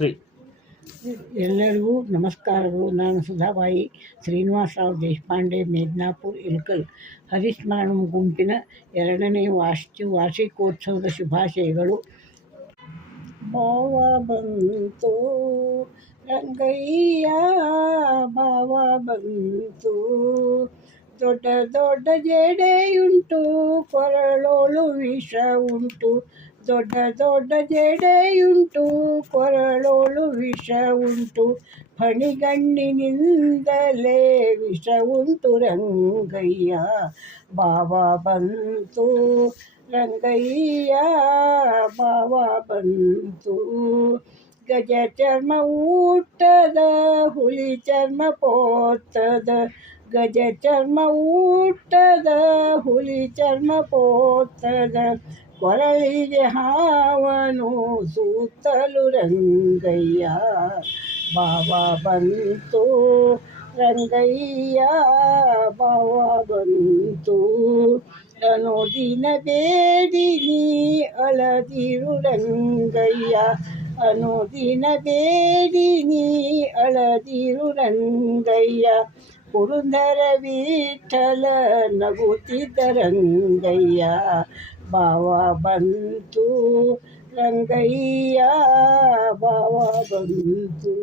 3. ಎಲ್ಲರಿಗೂ ನಮಸ್ಕಾರಗಳು. ನಾನು ಸುಧಾಬಾಯಿ ಶ್ರೀನಿವಾಸರಾವ್ ದೇಶಪಾಂಡೆ, ಮೇದಿನಾಪುರ, ಇಳಕಲ್. ಹರಿಸ್ಮರಣಂ ಗುಂಪಿನ 2ನೇ ವಾರ್ಷಿಕೋತ್ಸವದ ಶುಭಾಶಯಗಳು. ಭಾವ ಬಂತು ರಂಗಯ್ಯ, ಭಾವ ಬಂತು, ದೊಡ್ಡ ದೊಡ್ಡ ಜಡೆಯುಂಟು, ಕೊರಳೋಳು ವಿಷ ಉಂಟು. ದೊಡ್ಡ ದೊಡ್ಡ ಜಡೆಯುಂಟು, ಕೊರಳೋಳು ವಿಷ ಉಂಟು. ಫಣಿಗಣ್ಣಿನಿಂದಲೇ ವಿಷ ಉಂಟು ರಂಗಯ್ಯ, ಭಾವ ಬಂತು ರಂಗಯ್ಯ, ಭಾವ ಬಂತು. ಗಜ ಚರ್ಮ ಊಟದ, ಹುಲಿ ಚರ್ಮ ಪೋತದ. ಗಜ ಚರ್ಮ ಊಟದ, ಹುಲಿ ಚರ್ಮ ಪೋತದ. ಕೊರಳಿಗೆ ಹಾವನು ಸುತ್ತಲು ರಂಗಯ್ಯ, ಭಾವ ಬಂತು ರಂಗಯ್ಯ, ಭಾವ ಬಂತು. ಅನುದಿನ ಬೇಡಿನಿ ಅಳದಿರು ರಂಗಯ್ಯ, ಅನುದಿನ ಬೇಡಿನಿ ಅಳದಿರು ರಂಗಯ್ಯ. ಪುರಂದರ ವಿಠಲ ನಗುತ್ತಿದ್ದ ರಂಗಯ್ಯ, ಭಾವ ಬಂತು ರಂಗಯ್ಯ, ಭಾವ ಬಂತು.